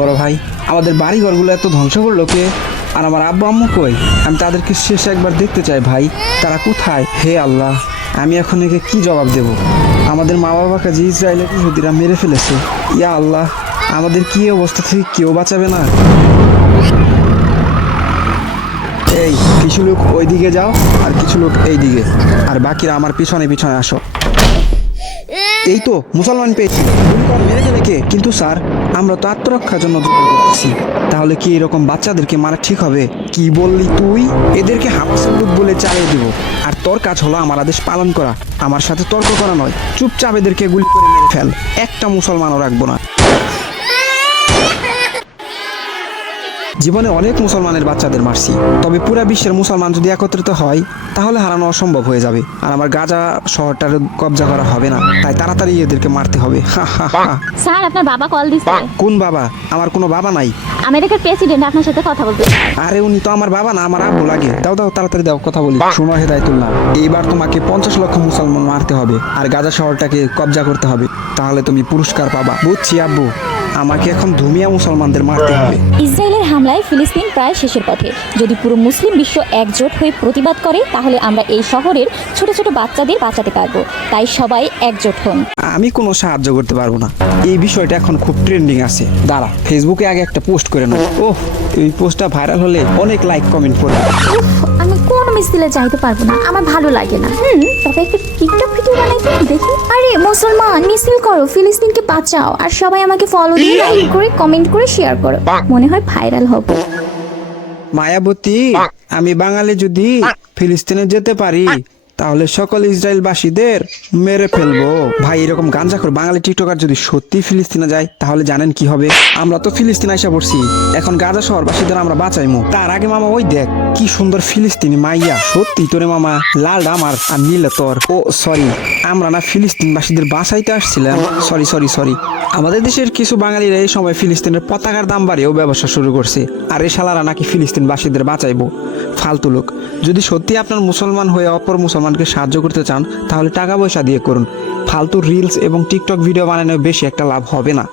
বড় ভাই, আমাদের বাড়ি ঘরগুলো এত ধ্বংস করলো কে? আর আমার আব্বু আম্মু কই? আমি তাদেরকে শেষে একবার দেখতে চাই ভাই। তারা কোথায়? হে আল্লাহ, আমি এখন একে কি জবাব দেব? আমাদের মা বাবাকে যে ইসরায়েলের ইহুদিরা মেরে ফেলেছে। ইয়া আল্লাহ, আমাদের কি অবস্থা থেকে কেউ বাঁচাবে না? এই কিছু লোক ওই দিকে যাও আর কিছু লোক এই দিকে, আর বাকিরা আমার পিছনে পিছনে আসো। এই তো মুসলমান পেয়েছি। গুলি কর, মেরে ফেলে কে? কিন্তু স্যার, আমরা তো আত্মরক্ষার জন্য যুদ্ধ করতেছি। তাহলে কি এরকম বাচ্চাদেরকে মারা ঠিক হবে? কি বললি তুই? এদেরকে হামাসের লোক বলে চালিয়ে দিব। আর তোর কাজ হলো আমার আদেশ পালন করা, আমার সাথে তর্ক করা নয়। চুপচাপ এদেরকে গুলি করে মেরে ফেল, একটা মুসলমানও রাখবো না। জীবনে অনেক মুসলমানের বাচ্চাদের মারছি, তবে পুরা বিশ্বের মুসলমান যদি একত্রিত হয় তাহলে হারানো অসম্ভব হয়ে যাবে। আর আমার গাজা শহরটার কবজা করা হবে না, তাই তাড়াতাড়ি এদেরকে মারতে হবে। হা হা হা। স্যার আপনার বাবা কল দিচ্ছে। কোন বাবা? আমার কোনো বাবা নাই। আমেরিকার প্রেসিডেন্ট আপনার সাথে কথা বলতে চায়। আরে উনি তো আমার বাবা না, আমার আব্বু লাগে। দাও দাও, তাড়াতাড়ি দাও, কথা বলি। শোনো হেদায়েতুল্লাহ, এইবার তোমাকে 50 লক্ষ মুসলমান মারতে হবে আর গাজা শহরটাকে কবজা করতে হবে, তাহলে তুমি পুরস্কার পাবা। বুঝছি আব্বু, আমাকে এখন ধুমিয়া মুসলমানদের মারতে হবে। ইসরায়েলের হামলায় ফিলিস্তিন প্রায় শেষের পথে। যদি পুরো মুসলিম বিশ্ব একজোট হয়ে প্রতিবাদ করে তাহলে আমরা এই শহরের ছোট ছোট বাচ্চাদের বাঁচাতে পারবো। তাই সবাই একজোট হন। আমি কোনো সাহায্য করতে পারবো না। এই বিষয়টা এখন খুব ট্রেন্ডিং আছে। দাঁড়া, ফেসবুকে আগে একটা পোস্ট করে নাও। ওহ, এই পোস্টটা ভাইরাল হলে অনেক লাইক কমেন্ট করবে। আমি কোন মিছিলে যাইতে পারবো না, আমার ভালো লাগে না। তবে একটা টিকটক ভিডিও বানাইতে দেখি। আরে মুসলমান মিছিল করো, ফিলিস্তিনকে বাঁচাও, আর সবাই আমাকে ফলো দিয়ে লাইক করে কমেন্ট করে শেয়ার করো। মনে হয় ভাইরাল হবে। মায়াবতী, আমি বাঙালি যদি ফিলিস্তিনে যেতে পারি তাহলে সকল ইসরায়েলবাসীদের মেরে ফেলবো। ভাই, এরকম গাঞ্জাখোর বাঙালি টিকটকার যদি সত্যি ফিলিস্তিনে যায় তাহলে জানেন কি হবে? আমরা তো ফিলিস্তিন আইসা পড়ছি, এখন গাজা শহরবাসীদের আমরা বাঁচাইমু। তার আগে মামা ওই দেখ কি সুন্দর ফিলিস্তিনি মাইয়া। সত্যি তোরে মামা, লাল আমার আর নীলে তোর। ও সরি, আমরা না ফিলিস্তিনবাসীদের বাঁচাইতে আসছিলাম। Sorry sorry sorry. আমাদের দেশের কিছু বাঙালিরা এই সময় ফিলিস্তিনের পতাকার দাম বাড়িয়েও ব্যবসা শুরু করছে, আর এই শালারা নাকি ফিলিস্তিনবাসীদের বাঁচাইবো। ফালতু লোক। যদি সত্যি আপনার মুসলমান হয়ে অপর মুসলমানকে সাহায্য করতে চান তাহলে টাকা পয়সা দিয়ে করুন। ফালতু রিলস এবং টিকটক ভিডিও বানানো বেশি একটা লাভ হবে না।